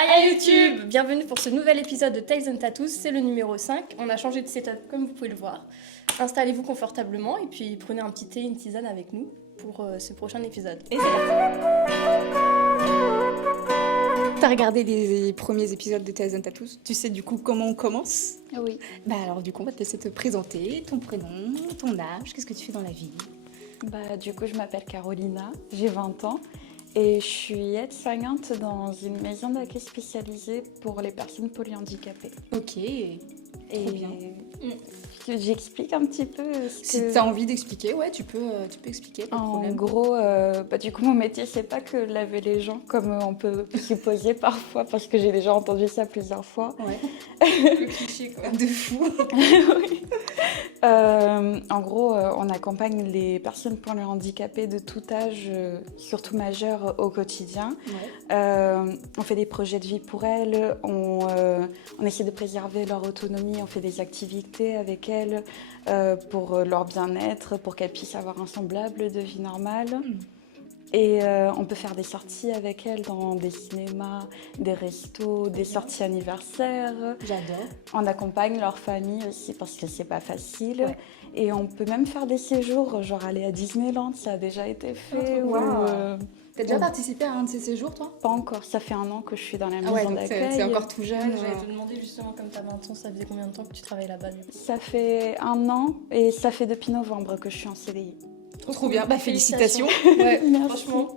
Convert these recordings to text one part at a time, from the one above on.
Aïe YouTube! Bienvenue pour ce nouvel épisode de Tales and Tattoos, c'est le numéro 5. On a changé de setup comme vous pouvez le voir. Installez-vous confortablement et puis prenez un petit thé, une tisane avec nous pour ce prochain épisode. Et c'est parti! T'as regardé les premiers épisodes de Tales and Tattoos? Tu sais du coup comment on commence? Oui. Bah alors du coup on va te laisser te présenter, ton prénom, ton âge, qu'est-ce que tu fais dans la vie? Du coup, je m'appelle Carolina, j'ai 20 ans et je suis aide-soignante dans une maison d'accueil spécialisée pour les personnes polyhandicapées. Ok, trop bien. J'explique un petit peu Si t'as envie d'expliquer, ouais, tu peux expliquer, pas de En problème. gros, du coup, mon métier, c'est pas que laver les gens, comme on peut supposer parfois, parce que j'ai déjà entendu ça plusieurs fois. Ouais. Le cliché quoi. De fou. Oui. En gros, on accompagne les personnes polyhandicapées de tout âge, surtout majeures, au quotidien. Ouais. On fait des projets de vie pour elles, on essaie de préserver leur autonomie, on fait des activités avec elles pour leur bien-être, pour qu'elles puissent avoir un semblable de vie normale. Et on peut faire des sorties avec elles dans des cinémas, des restos, des sorties anniversaires. J'adore. On accompagne leur famille aussi parce que c'est pas facile. Ouais. Et on peut même faire des séjours, genre aller à Disneyland, ça a déjà été fait. Wow. T'as déjà Ouais. participé à un de ces séjours toi? Pas encore, ça fait 1 an que je suis dans la maison Ah ouais, donc d'accueil. c'est encore tout jeune. J'allais te demander justement, comme t'as 20 ans, ça faisait combien de temps que tu travailles là-bas du coup? Ça fait 1 an et ça fait depuis novembre que je suis en CDI. Trop bien, bah félicitations. Ouais, Merci. franchement.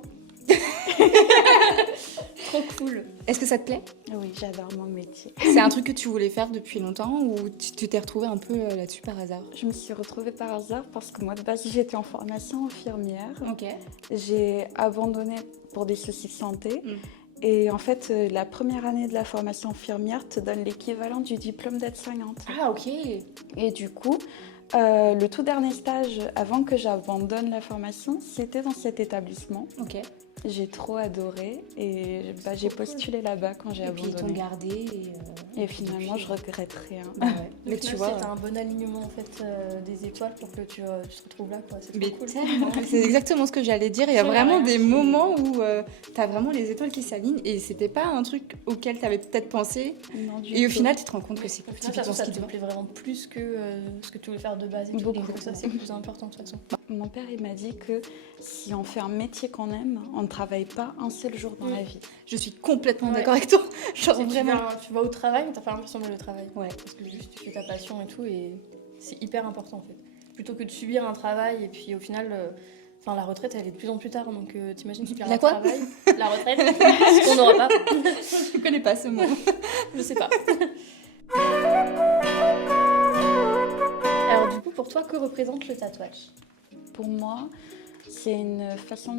Trop cool. Est-ce que ça te plaît? Oui, j'adore mon métier. C'est un truc que tu voulais faire depuis longtemps ou tu t'es retrouvée un peu là-dessus par hasard? Je me suis retrouvée par hasard parce que moi de base j'étais en formation infirmière. Ok. J'ai abandonné pour des soucis de santé. Mm. Et en fait, la première année de la formation infirmière te donne l'équivalent du diplôme d'aide-soignante. Ah ok. Et du coup, le tout dernier stage avant que j'abandonne la formation, c'était dans cet établissement. Ok. J'ai trop adoré et j'ai postulé là-bas quand j'ai Et puis ils t'ont abandonné. gardé Et finalement, je regrette rien. Bah ouais. Mais Mais tu vois, c'est un bon alignement en fait des étoiles pour que tu te retrouves là quoi. C'est mais trop cool. tellement. C'est exactement ce que j'allais dire. Il y a Ouais, vraiment rien des qui- moments où t'as vraiment les étoiles qui s'alignent et c'était pas un truc auquel t'avais peut-être pensé. Non, du Et au tout. final, tu te rends compte que c'est Au final, typiquement ce ça qui te te va. plaît vraiment plus que ce que tu voulais faire de base et tout. Beaucoup. Donc ça, c'est le plus important de toute façon. Mon père, il m'a dit que si on fait un métier qu'on aime, on ne travaille pas un seul jour dans la vie. Je suis complètement Ouais. d'accord avec toi. Genre Tu vraiment. tu vas au travail, mais t'as pas l'impression d'aller au travail. Ouais. Parce que juste tu fais ta passion et tout, et c'est hyper important en fait. Plutôt que de subir un travail, et puis au final, la retraite elle est de plus en plus tard, donc t'imagines subir La un quoi travail. La retraite, ce qu'on n'aura pas. Je connais pas ce mot. Je sais pas. Alors du coup, pour toi, que représente le tatouage? Pour moi, c'est une façon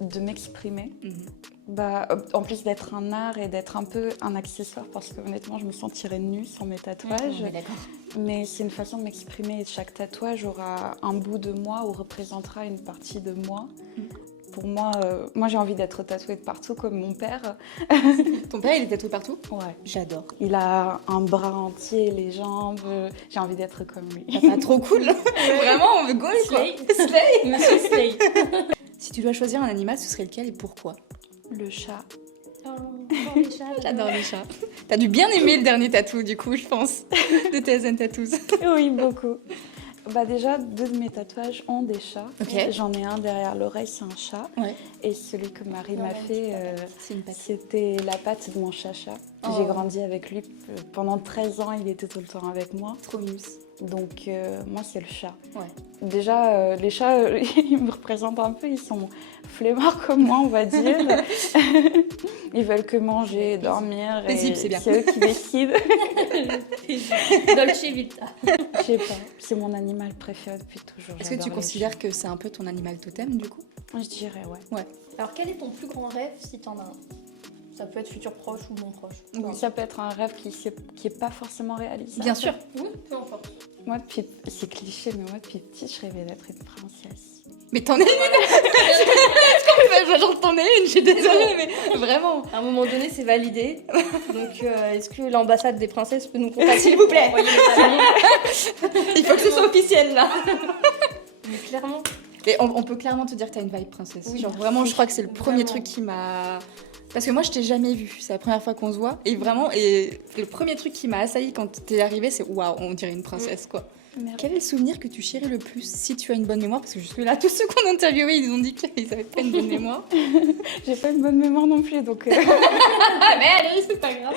de m'exprimer. En plus d'être un art et d'être un peu un accessoire, parce que honnêtement, je me sentirais nue sans mes tatouages. Ouais, d'accord. Mais c'est une façon de m'exprimer et chaque tatouage aura un bout de moi ou représentera une partie de moi. Pour moi, j'ai envie d'être tatouée de partout comme mon père. Ton père, il est tatoué partout? Ouais. J'adore. Il a un bras entier, les jambes. J'ai envie d'être comme lui. Ah, trop cool. Vraiment, on veut go quoi. Slay. Monsieur Slay. Si tu dois choisir un animal, ce serait lequel et pourquoi? Le chat. les chats. J'adore les chats. T'as dû bien aimer le dernier tatou, du coup, je pense, de Tales and Tattoos. Oui, beaucoup. Déjà, 2 de mes tatouages ont des chats. Ok. J'en ai un derrière l'oreille, c'est un chat. Ouais. Et celui que Marie m'a fait, C'est une patte. c'était la patte de mon chacha. Oh. J'ai grandi avec lui pendant 13 ans, il était tout le temps avec moi. Trop mousse. Donc, moi, c'est le chat. Ouais. Déjà, les chats, ils me représentent un peu, ils sont flemmards comme moi, on va dire. Ils veulent que manger, dormir. Paisible, et c'est bien. C'est eux qui décident. Dolce Vita. Je sais pas, c'est mon animal préféré depuis toujours. Est-ce que tu J'adore les considères que c'est un peu ton animal totem, du coup? chats. Je dirais, ouais. Alors quel est ton plus grand rêve si t'en as un? Ça peut être futur proche ou non proche. Oui. Ça peut être un rêve qui est pas forcément réalisable. Bien sûr. Oui, peu importe. Moi, c'est cliché, mais moi, depuis petite, je rêvais d'être une princesse. Mais t'en es une. J'en t'en ai une, je suis désolée, mais vraiment. À un moment donné, c'est validé. Donc, est-ce que l'ambassade des princesses peut nous contacter S'il vous plaît. pour envoyer le talent? Il faut que ce soit officiel, là. Mais clairement. Et on peut clairement te dire que t'as une vibe princesse. Oui, Genre merci. vraiment, je crois que c'est le premier Vraiment. truc qui m'a Parce que moi, je t'ai jamais vue. C'est la première fois qu'on se voit. Et vraiment, et le premier truc qui m'a assailli quand t'es arrivée, c'est waouh, on dirait une princesse, quoi. Merci. Quel est le souvenir que tu chéris le plus, si tu as une bonne mémoire? Parce que jusque-là, tous ceux qu'on a interviewés, ils ont dit qu'ils avaient pas une bonne mémoire. J'ai pas une bonne mémoire non plus, donc... Ah mais allez, c'est pas grave.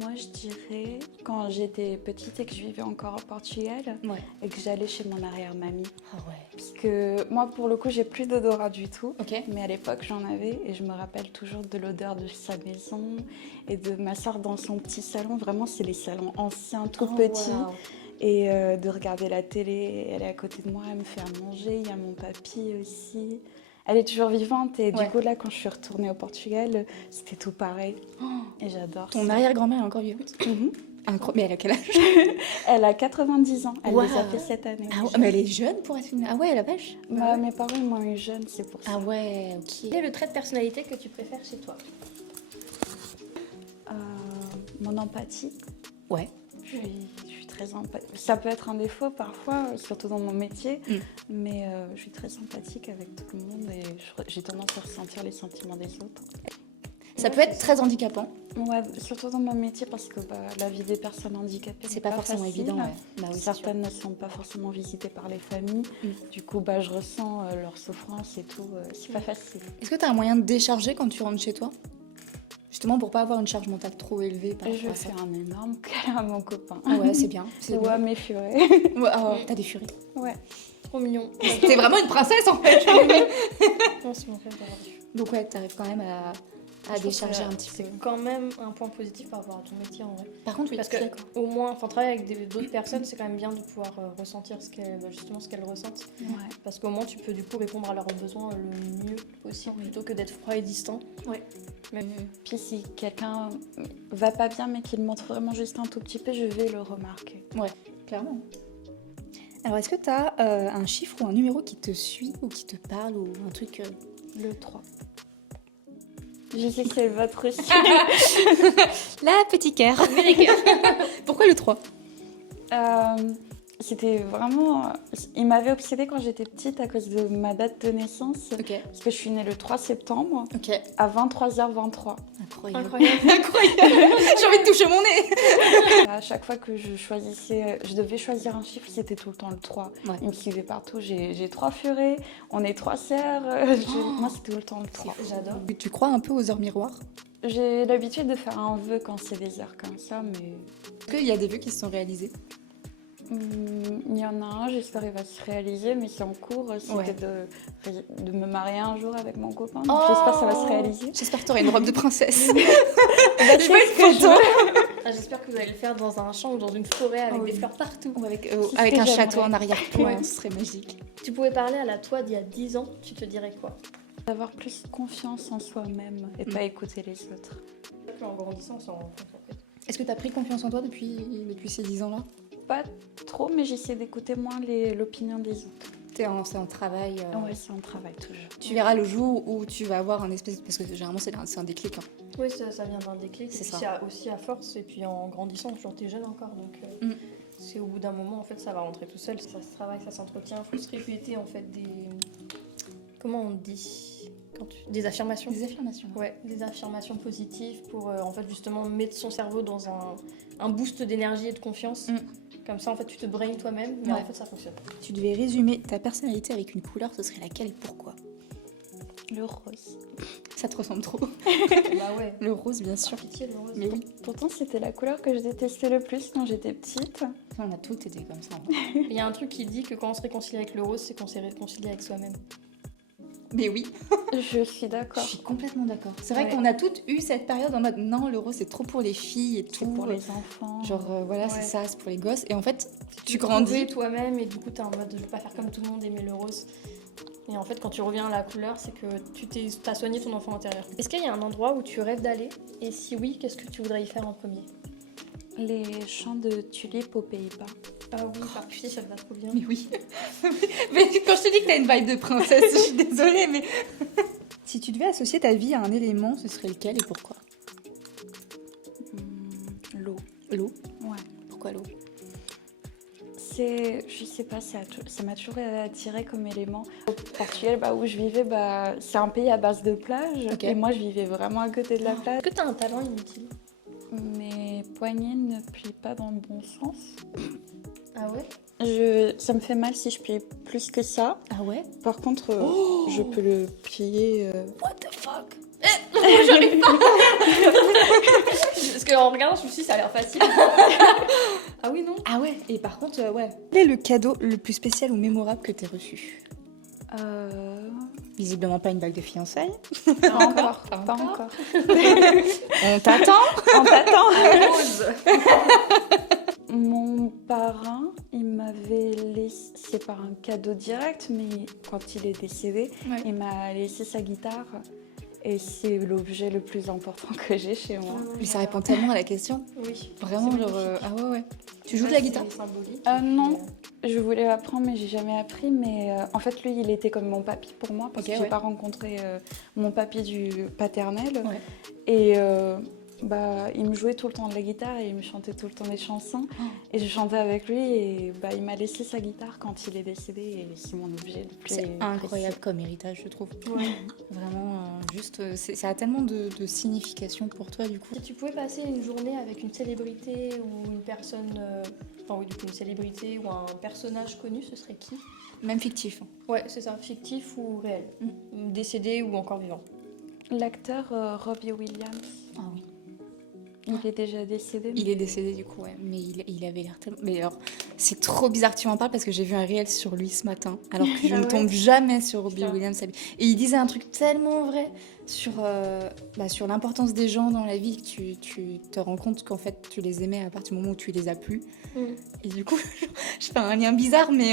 Moi, je dirais quand j'étais petite et que je vivais encore au Portugal Ouais. et que j'allais chez mon arrière-mamie. Ah ouais. Parce que moi, pour le coup, j'ai plus d'odorat du tout. Ok. Mais à l'époque, j'en avais et je me rappelle toujours de l'odeur de sa maison et de m'asseoir dans son petit salon. Vraiment, c'est les salons anciens, tout petits. Wow. Et de regarder la télé. Elle est à côté de moi, elle me fait à manger. Il y a mon papy aussi. Elle est toujours vivante et Ouais. du coup, là, quand je suis retournée au Portugal, c'était tout pareil. Et j'adore Ton ça. arrière-grand-mère est encore vivante? Mais elle a quel âge? Elle a 90 ans. Elle Wow. les a fait cette année. Ah ouais, mais elle est jeune pour être une... Ah ouais, la vache. Bah, mes parents ils m'ont eu jeune, c'est pour ça. Ah ouais, ok. Quel est le trait de personnalité que tu préfères chez toi? Mon empathie. Ouais. Je suis très empathique. Ça peut être un défaut parfois, surtout dans mon métier, mais je suis très sympathique avec tout le monde et j'ai tendance à ressentir les sentiments des autres. Ça peut être très handicapant. Ouais, surtout dans mon métier parce que la vie des personnes handicapées, C'est pas forcément facile. évident, ouais. Bah oui, c'est sûr. Certaines ne sont pas forcément visitées par les familles. Du coup, je ressens leur souffrance et tout. C'est pas facile. Est-ce que tu as un moyen de décharger quand tu rentres chez toi? Justement pour pas avoir une charge mentale trop élevée par Je rapport à ça. fais un énorme câlin à mon copain. Ah ouais, c'est bien. C'est Ouais, bien. m'effurer. Ouais, oh, t'as des furies. Ouais. Trop mignon. T'es vraiment une princesse en fait. Non, c'est mon rêve d'avoir des cheveux. Donc ouais, t'arrives quand même à Je trouve décharger que un petit peu. C'est quand même un point positif par rapport à ton métier en vrai. Par contre, oui, Parce je suis que d'accord. au moins, travailler avec d'autres personnes, c'est quand même bien de pouvoir ressentir justement ce qu'elles ressentent. Ouais. Parce qu'au moins, tu peux du coup répondre à leurs besoins le mieux possible, plutôt que d'être froid et distant. Ouais. Mais Puis si quelqu'un va pas bien mais qu'il montre vraiment juste un tout petit peu, je vais le remarquer. Clairement. Alors, est-ce que tu as un chiffre ou un numéro qui te suit ou qui te parle ou un truc Le 3. Je sais que c'est votre aussi. La petit cœur. Pourquoi le 3? C'était vraiment... Il m'avait obsédée quand j'étais petite à cause de ma date de naissance. Ok. Parce que je suis née le 3 septembre Ok. à 23h23. Incroyable. incroyable. Incroyable. J'ai envie de toucher mon nez. À chaque fois que je devais choisir un chiffre, c'était tout le temps le 3. Ouais. Il me suivait partout. J'ai 3 furets, on est 3 sœurs. Moi, c'était tout le temps le 3. J'adore. Tu crois un peu aux heures miroirs? J'ai l'habitude de faire un vœu quand c'est des heures comme ça, mais Est-ce qu'il y a des vœux qui se sont réalisés? il y en a un, j'espère qu'il va se réaliser, mais c'est en cours. C'était de me marier un jour avec mon copain. Donc j'espère que ça va se réaliser. J'espère que tu auras une robe de princesse. Je veux une photo. J'espère que vous allez le faire dans un champ ou dans une forêt avec Oh oui. des fleurs partout. Ou avec, C'est ce avec que un j'aimerais. château en arrière-plan, Ouais. ce serait magique. Tu pouvais parler à la toi d'il y a 10 ans, tu te dirais quoi? D'avoir plus confiance en soi-même et pas écouter les autres. En grandissant, on s'en rend compte en fait. Est-ce que tu as pris confiance en toi depuis ces 10 ans-là? Pas trop, mais j'essaie d'écouter moins l'opinion des autres. C'est en travail. Ouais, c'est un travail toujours. Tu verras le jour où tu vas avoir un espèce... Parce que généralement, c'est un déclic. Hein. Oui, ça vient d'un déclic. C'est Et puis ça. c'est aussi à force, et puis en grandissant, toujours t'es jeune encore, donc c'est au bout d'un moment, en fait, ça va rentrer tout seul. Ça se travaille, ça s'entretient. Il faut se répéter, en fait, des... Comment on dit Des affirmations. Des affirmations. Ouais, des affirmations positives pour, en fait, justement, mettre son cerveau dans un boost d'énergie et de confiance. Comme ça, en fait, tu te braines toi-même, mais Ouais. en fait, ça fonctionne. Tu devais résumer ta personnalité avec une couleur, ce serait laquelle et pourquoi? Le rose. Ça te ressemble trop. Bah ouais. Le rose, bien sûr. Pitié, le rose. Mais oui, Pourtant, c'était la couleur que je détestais le plus quand j'étais petite. on a toutes été comme ça. hein. Il y a un truc qui dit que quand on se réconcilie avec le rose, c'est qu'on s'est réconcilié avec soi-même. Mais oui, Je suis je d'accord. suis complètement d'accord. C'est vrai Ouais. qu'on a toutes eu cette période en mode non, le rose c'est trop pour les filles et C'est tout. pour les enfants. Genre voilà, Ouais. c'est ça, c'est pour les gosses. Et en fait, tu Trouver grandis. toi-même et du coup, t'es en mode je veux pas faire comme tout le monde, aimer le rose. Et en fait, quand tu reviens à la couleur, c'est que t'as soigné ton enfant intérieur. Est-ce qu'il y a un endroit où tu rêves d'aller? Et si oui, qu'est-ce que tu voudrais y faire en premier? Les champs de tulipes aux Pays-Bas. Ah oui, par pitié, ça te va trop bien. Mais oui. Mais quand je te dis que t'as une vibe de princesse, je suis désolée, mais. Si tu devais associer ta vie à un élément, ce serait lequel et pourquoi? L'eau. L'eau. Ouais. Pourquoi l'eau? je sais pas, ça m'a toujours attiré comme élément. Au Portugal, où je vivais, c'est un pays à base de plage. Ok. Et moi, je vivais vraiment à côté de la plage. Est-ce que t'as un talent inutile? Mes poignets ne plient pas dans le bon sens. Ah ouais? Ça me fait mal si je plie plus que ça. Ah ouais? Par contre, je peux le plier. What the fuck? J'arrive pas. Parce qu'en regardant, je me suis dit, ça a l'air facile. Ah oui, non? Ah ouais, et par contre, ouais. Quel est le cadeau le plus spécial ou mémorable que t'aies reçu? Visiblement pas une bague de fiançailles. Pas encore. On t'attend. On t'attend. Rose. Mon parrain, il m'avait laissé, c'est pas un cadeau direct, mais quand il est décédé, Ouais. il m'a laissé sa guitare. Et c'est l'objet le plus important que j'ai chez moi. Mais ça répond tellement à la question. Oui. Vraiment, C'est genre. magnifique. Ah ouais. Tu joues de la guitare? C'est symbolique. Non, je voulais apprendre, mais j'ai jamais appris. Mais en fait, lui, il était comme mon papy pour moi, parce Ok, que j'ai ouais. pas rencontré mon papy du paternel. Ouais. Et il me jouait tout le temps de la guitare et il me chantait tout le temps des chansons. Et je chantais avec lui et il m'a laissé sa guitare quand il est décédé. Et c'est mon objet le plus C'est précieux. incroyable comme héritage, je trouve. Ouais. Vraiment, ça a tellement de signification pour toi, du coup. Si tu pouvais passer une journée avec une célébrité ou une personne, une célébrité ou un personnage connu, ce serait qui? Même fictif. Ouais, c'est ça, fictif ou réel, décédé ou encore vivant. L'acteur Robbie Williams, Ah oui. il est déjà décédé. Il est décédé du coup, ouais. Mais il avait l'air tellement. Mais alors, c'est trop bizarre que tu m'en parles parce que j'ai vu un réel sur lui ce matin. Alors que je Ah ne ouais tombe jamais sur Robbie Putain. Williams. Et il disait un truc tellement vrai sur l'importance des gens dans la vie que tu te rends compte qu'en fait tu les aimais à partir du moment où tu les as plus. Et du coup, je fais un lien bizarre, mais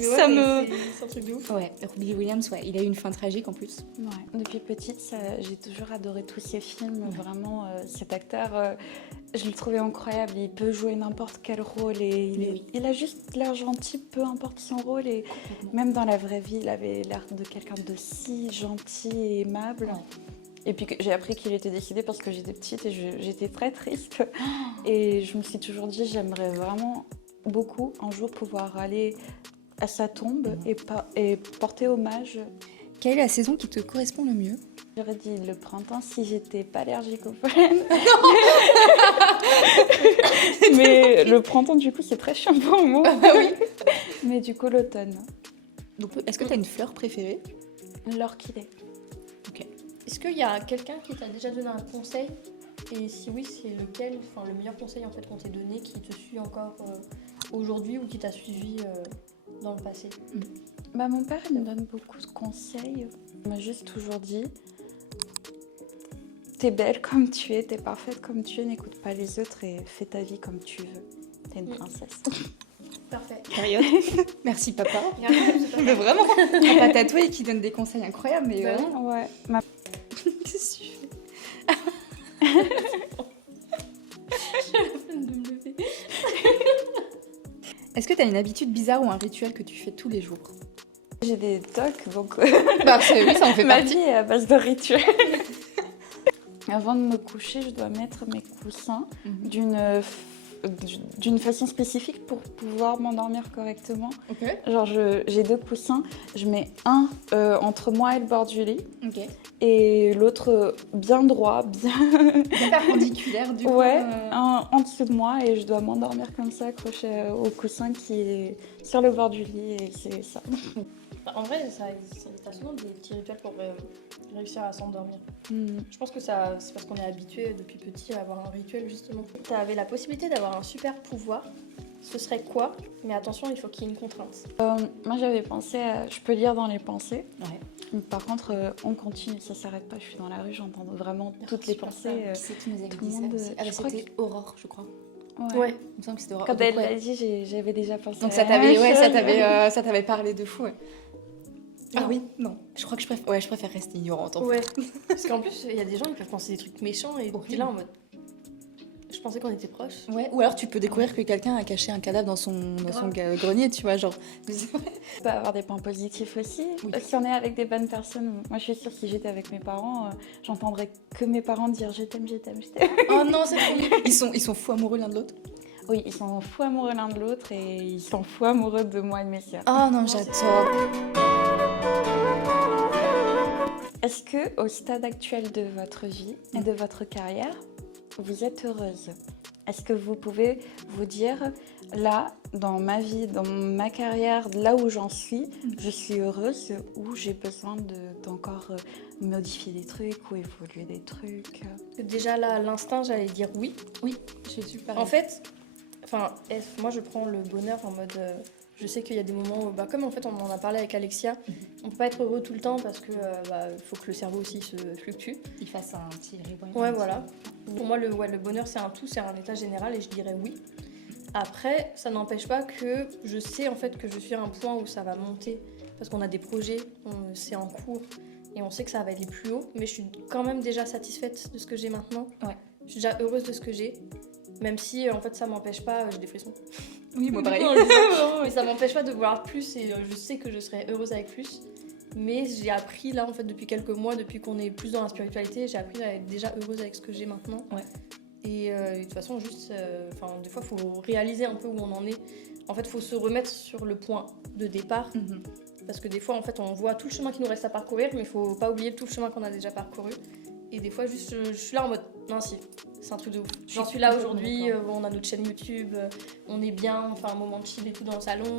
ça me. C'est un truc de ouf. Ouais, Robbie Williams, ouais, il a eu une fin tragique en plus. Ouais. Depuis petite, j'ai toujours adoré tous ses films. Vraiment, cet acteur, je le trouvais incroyable. Il peut jouer n'importe quel rôle et il a juste l'air gentil, peu importe son rôle. Et même dans la vraie vie, il avait l'air de quelqu'un de si gentil et aimable. Ouais. Et puis j'ai appris qu'il était décédé parce que j'étais petite et j'étais très triste. Et je me suis toujours dit, j'aimerais vraiment beaucoup un jour pouvoir aller à sa tombe et porter hommage. Quelle est la saison qui te correspond le mieux? J'aurais dit le printemps si j'étais pas allergique au pollen. Mais le printemps, du coup, c'est très chiant pour moi. Oui. Mais du coup, l'automne. Donc, est-ce que tu as une fleur préférée? L'orchidée. Est-ce qu'il y a quelqu'un qui t'a déjà donné un conseil? Et si oui, c'est lequel, le meilleur conseil en fait qu'on t'ait donné, qui te suit encore aujourd'hui ou qui t'a suivi dans le passé? Mon père, il me donne beaucoup de conseils. Il m'a juste toujours dit, t'es belle comme tu es, t'es parfaite comme tu es, n'écoute pas les autres et fais ta vie comme tu veux. T'es une princesse. Parfait. Période. Merci papa. C'est Mais vraiment, papa tatoué qui donne des conseils incroyables, mais Bah vraiment. Ouais. Qu'est-ce que tu fais? la peine de me lever. Est-ce que tu as une habitude bizarre ou un rituel que tu fais tous les jours? J'ai des tocs, donc Bah oui, ça en fait ma partie. vie est à base de rituels. Avant de me coucher, je dois mettre mes coussins d'une façon spécifique pour pouvoir m'endormir correctement. Ok. Genre, j'ai 2 coussins, je mets un entre moi et le bord du lit, Ok. et l'autre bien droit, bien Perpendiculaire du coup. ouais, un en dessous de moi, et je dois m'endormir comme ça, accroché au coussin qui est sur le bord du lit, et c'est ça. En vrai, t'as souvent des petits rituels pour réussir à s'endormir. Mm. Je pense que c'est parce qu'on est habitué depuis petit à avoir un rituel justement. Tu avais la possibilité d'avoir un super pouvoir. Ce serait quoi? Mais attention, il faut qu'il y ait une contrainte. Moi, j'avais pensé à... Je peux lire dans les pensées. Ouais. Par contre, on continue, ça s'arrête pas. Je suis dans la rue, j'entends vraiment toutes les super pensées. Qui c'est qui nous avait tout le dit ça monde, aussi? Ah bah je crois c'était Aurore, je crois. Ouais. Il me semble que c'était Aurore. Quand Donc, elle ouais. l'a dit, j'avais déjà pensé. Donc à ça la t'avait, même ouais, chose. ça t'avait parlé de fou. Ouais. Ah Non. oui, non. Je crois que je préfère rester ignorante. En fait. Ouais. Parce qu'en plus, il y a des gens qui peuvent penser des trucs méchants et t'es là en mode. Je pensais qu'on était proches. Ouais. Ou alors tu peux découvrir que quelqu'un a caché un cadavre dans son grenier, tu vois, genre. On peut avoir des points positifs aussi. Oui. Si on est avec des bonnes personnes, moi je suis sûre que si j'étais avec mes parents, j'entendrais que mes parents dire je t'aime, je t'aime, je t'aime. Oh non, c'est trop mignon. Ils sont fous amoureux l'un de l'autre. Oui, ils sont fous amoureux l'un de l'autre et ils sont fous amoureux de moi et de mes sœurs. Oh non, j'adore. Est-ce que, au stade actuel de votre vie et de votre carrière, vous êtes heureuse? Est-ce que vous pouvez vous dire, là, dans ma vie, dans ma carrière, là où j'en suis, je suis heureuse ou j'ai besoin d'encore modifier des trucs ou évoluer des trucs? Déjà là, à l'instinct, j'allais dire oui. Oui, j'ai su pareil. En fait, moi je prends le bonheur en mode. Je sais qu'il y a des moments où, comme en fait on en a parlé avec Alexia, on peut pas être heureux tout le temps parce que faut que le cerveau aussi se fluctue. Il fasse un petit rebrand. Ouais, voilà. Pour moi, le bonheur c'est un tout, c'est un état général et je dirais oui. Après, ça n'empêche pas que je sais en fait que je suis à un point où ça va monter parce qu'on a des projets, c'est en cours et on sait que ça va aller plus haut. Mais je suis quand même déjà satisfaite de ce que j'ai maintenant. Ouais. Je suis déjà heureuse de ce que j'ai. Même si en fait ça m'empêche pas, j'ai des frissons. Oui, moi pareil. Mais ça m'empêche pas de vouloir plus et je sais que je serai heureuse avec plus. Mais j'ai appris là en fait depuis quelques mois, depuis qu'on est plus dans la spiritualité, j'ai appris à être déjà heureuse avec ce que j'ai maintenant. Ouais. Et de toute façon juste, des fois faut réaliser un peu où on en est. En fait faut se remettre sur le point de départ. Parce que des fois en fait on voit tout le chemin qui nous reste à parcourir, mais il faut pas oublier tout le chemin qu'on a déjà parcouru. Et des fois, juste, je suis là en mode, non, si, c'est un truc de ouf. J'en suis là aujourd'hui, on a notre chaîne YouTube, on est bien, on fait un moment de chill et tout dans le salon,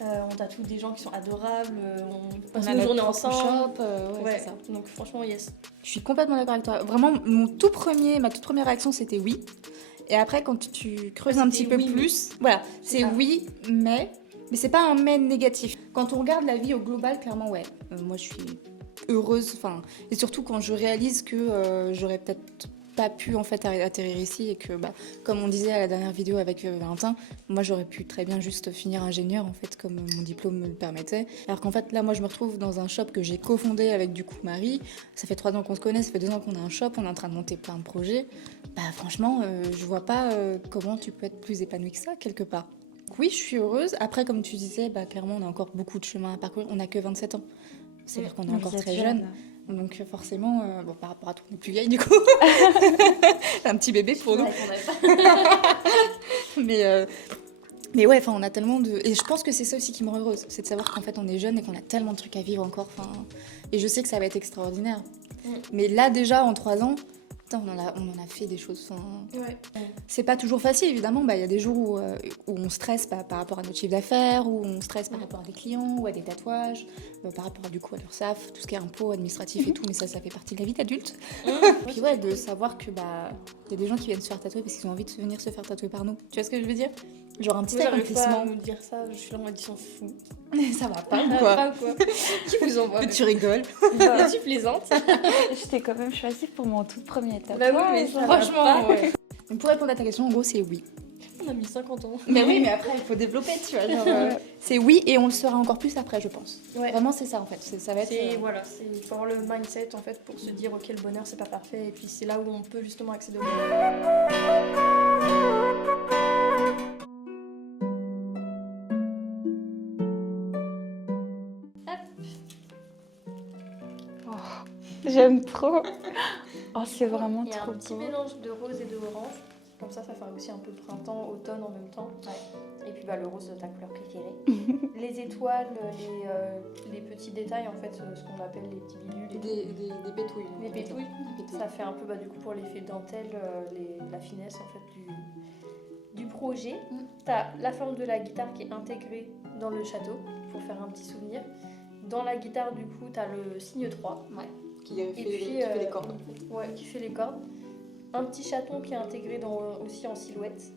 on tatoue des gens qui sont adorables, on passe nos journées ensemble. Ouais, c'est ça. Donc franchement, yes. Je suis complètement d'accord avec toi. Vraiment, ma toute première réaction, c'était oui. Et après, quand tu creuses un petit peu oui, plus, voilà, c'est oui, mais c'est pas un mais négatif. Quand on regarde la vie au global, clairement, ouais, moi je suis heureuse, et surtout quand je réalise que j'aurais peut-être pas pu en fait atterrir ici et que comme on disait à la dernière vidéo avec Valentin, moi j'aurais pu très bien juste finir ingénieur en fait comme mon diplôme me le permettait, alors qu'en fait là moi je me retrouve dans un shop que j'ai cofondé avec du coup Marie, ça fait 3 ans qu'on se connaît, ça fait 2 ans qu'on a un shop, on est en train de monter plein de projets, franchement je vois pas comment tu peux être plus épanouie que ça quelque part. Oui, je suis heureuse. Après, comme tu disais, clairement, on a encore beaucoup de chemin à parcourir. On n'a que 27 ans. C'est-à-dire qu'on est encore très jeune. Donc forcément, par rapport à toi, on est plus vieille du coup. Un petit bébé pour nous. Mais ouais, on a tellement de... Et je pense que c'est ça aussi qui me rend heureuse. C'est de savoir qu'en fait, on est jeune et qu'on a tellement de trucs à vivre encore. Et je sais que ça va être extraordinaire. Mais là, déjà, en 3 ans... on en a fait des choses. Ouais. C'est pas toujours facile, évidemment. Il y a des jours où on stresse par rapport à notre chiffre d'affaires, où on stresse par rapport à des clients ou à des tatouages, par rapport du coup à l'URSSAF, tout ce qui est impôts, administratif et tout, mais ça fait partie de la vie d'adulte. Puis ouais, de savoir que y a des gens qui viennent se faire tatouer parce qu'ils ont envie de venir se faire tatouer par nous. Tu vois ce que je veux dire? Genre un petit accomplissement. Pas me dire ça, je suis là en mode ils sont fous. Ça va pas quoi. Qui vous envoie? Tu rigoles. Tu plaisantes. Je t'ai quand même choisi pour mon tout premier tatouage. Oui, mais franchement, ouais. Pour répondre à ta question, en gros, c'est oui. On a mis 50 ans. Mais oui, mais après, il faut développer, tu vois. C'est oui, et on le sera encore plus après, je pense. Ouais. Vraiment, c'est ça, en fait. Ça va être... il faut avoir le mindset, en fait, pour se dire, ok, le bonheur, c'est pas parfait. Et puis, c'est là où on peut justement accéder au bonheur. J'aime trop. Oh, c'est vraiment trop beau. Il y a un petit mélange de rose et de orange. Comme ça fait aussi un peu printemps, automne en même temps. Ouais. Et puis le rose, ta couleur préférée. Les étoiles, les petits détails, en fait, ce qu'on appelle les petits bidules. Des pétouilles. Les pétouilles. Ça fait un peu du coup pour l'effet dentelle, la finesse en fait du projet. T'as la forme de la guitare qui est intégrée dans le château pour faire un petit souvenir. Dans la guitare, du coup, t'as le signe 3. Ouais. Qui fait les cordes. Ouais, qui fait les cordes. Un petit chaton qui est intégré aussi en silhouette.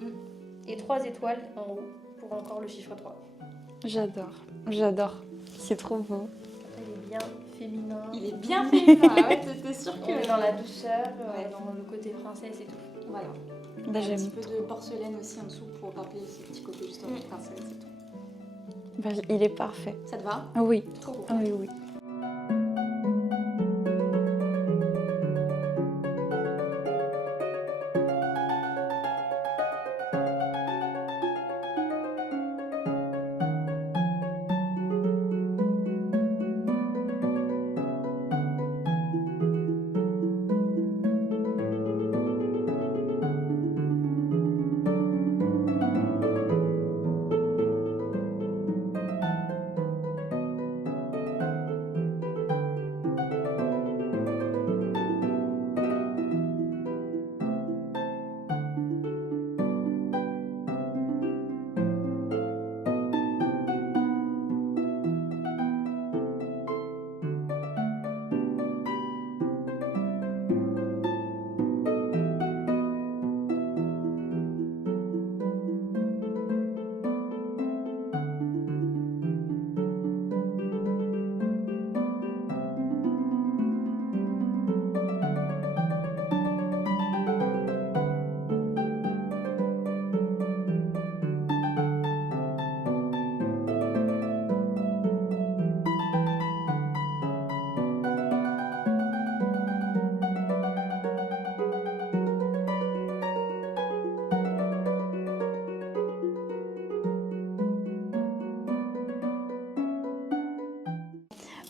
Et 3 étoiles en haut pour encore le chiffre 3. J'adore. C'est trop beau. Il est bien féminin. Il est bien féminin, ouais, t'es sûre que... On est dans la douceur, dans le côté princesse et tout. Voilà. J'aime. Un petit peu de porcelaine aussi en dessous pour rappeler ce petit côté justement de princesse et tout. Il est parfait. Ça te va? Oui. Trop beau. Oui.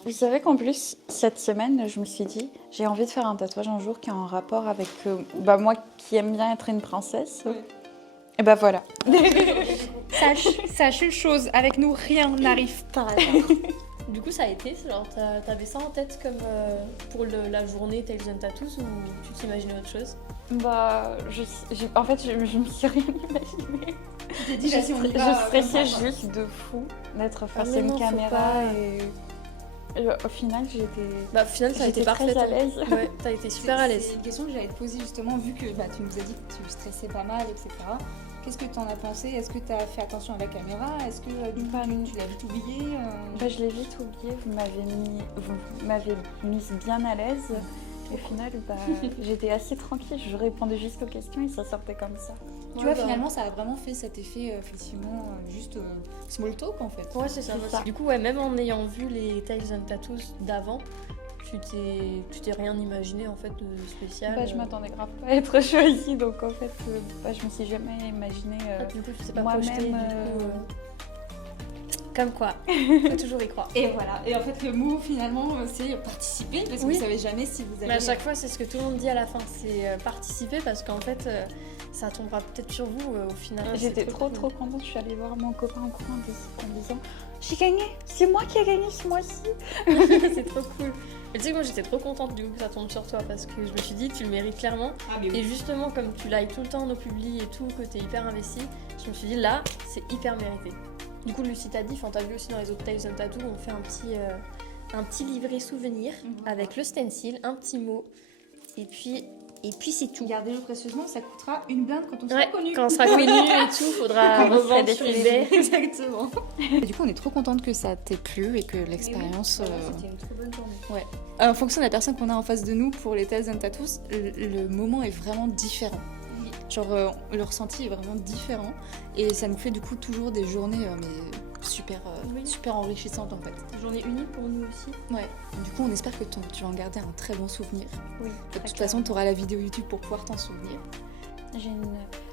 Vous savez qu'en plus, cette semaine, je me suis dit, j'ai envie de faire un tatouage un jour qui a un rapport avec moi qui aime bien être une princesse. Ouais. Et bah voilà. Sache une chose, avec nous, rien n'arrive par hasard. Du coup, ça a été, genre, t'avais ça en tête comme pour la journée Tales and Tattoos ou tu t'imaginais autre chose? Bah, en fait, je me suis rien imaginé. J'ai dit, si on y Je va, stressais juste de fou d'être face à mais une non, faut caméra pas. et au final, j'étais Bah, au final, t'as été J'étais très parfaite. à l'aise. Ouais, t'as été super à l'aise. C'est une question que j'allais te poser justement, vu que tu nous as dit que tu stressais pas mal, etc. Qu'est-ce que tu en as pensé? Est-ce que tu as fait attention à la caméra? Est-ce que tu l'as vite oublié? Bah, je l'ai vite oublié, vous m'avez mise bien à l'aise. Et au final, j'étais assez tranquille, je répondais juste aux questions et ça sortait comme ça. Tu vois, finalement, ça a vraiment fait cet effet, effectivement, juste small talk en fait. Ouais, c'est ça. C'est ça. Du coup, ouais, même en ayant vu les Tales and Tattoos d'avant, tu t'es rien imaginé en fait de spécial. Bah, je m'attendais grave pas à être choisie, donc en fait, je me suis jamais imaginé Du coup, tu t'es pas moi-même. projeté, du coup. Comme quoi, faut toujours y croire. Et voilà. Et en fait, le mot finalement, c'est participer, parce que Oui. vous savez jamais si vous allez. Mais à chaque fois, c'est ce que tout le monde dit à la fin, c'est participer parce qu'en fait, ça tombera peut-être sur vous au final. J'étais C'est trop cool. contente, je suis allée voir mon copain en courant en disant j'ai gagné, c'est moi qui ai gagné ce mois-ci. C'est trop cool. Et tu sais que moi j'étais trop contente du coup que ça tombe sur toi parce que je me suis dit tu le mérites clairement. Ah, mais oui. Et justement comme tu likes tout le temps nos publis et tout, que t'es hyper investi, je me suis dit là c'est hyper mérité. Du coup Lucie t'a dit, t'as vu aussi dans les autres Tales and Tattoo, on fait un petit livret souvenir avec le stencil, un petit mot et puis c'est tout. Gardez-le précieusement, ça coûtera une blinde quand on sera Ouais, connu. quand on sera connu et tout, faudra Quand on sera revendre sur défilé. eBay. Exactement. Et du coup, on est trop contente que ça t'ait plu et que l'expérience. C'était une trop bonne journée. En fonction de la personne qu'on a en face de nous pour les Tales and Tattoos, le moment est vraiment différent. Genre, le ressenti est vraiment différent et ça nous fait du coup toujours des journées super enrichissantes en fait. Journée unique pour nous aussi. Ouais. Du coup, on espère que tu vas en garder un très bon souvenir. Oui. De toute façon, tu auras la vidéo YouTube pour pouvoir t'en souvenir. J'ai une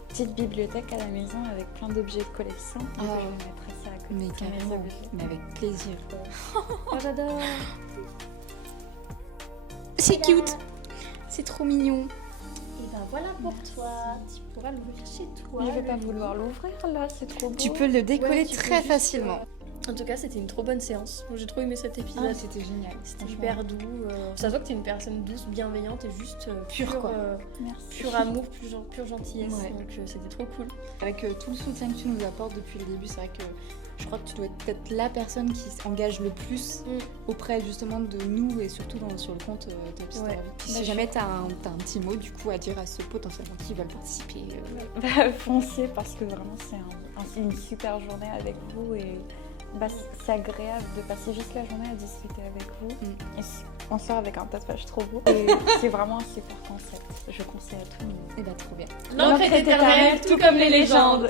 petite bibliothèque à la maison avec plein d'objets de collection. Donc Ah. je vais mettre ça à côté. Mais de mes carrément, objets. mais avec plaisir. Oh, j'adore. C'est cute. C'est trop mignon. Et ben voilà pour toi, tu pourras l'ouvrir chez toi. Je vais pas vouloir l'ouvrir là, c'est trop beau. Tu peux le décoller Ouais, tu peux très juste, facilement. En tout cas, c'était une trop bonne séance. Moi, j'ai trop aimé cet épisode. Ah, c'était génial. C'était Franchement. hyper doux. Ça se voit que t'es une personne douce, bienveillante et juste Pure, quoi. Merci. pur amour, pure gentillesse. Ouais. Donc c'était trop cool. Avec tout le soutien que tu nous apportes depuis le début, c'est vrai que je crois que tu dois être peut-être la personne qui s'engage le plus auprès justement de nous et surtout sur le compte Top Star Ouais. Vie. Si jamais t'as un petit mot du coup à dire à ceux potentiellement qui veulent participer. Foncez parce que vraiment c'est une super journée avec vous et c'est agréable de passer juste la journée à discuter avec vous. Et on sort avec un tatouage trop beau et c'est vraiment un super concept. Je conseille à tout le monde. Et bah trop bien. L'encre est éternelle, tout comme les légendes.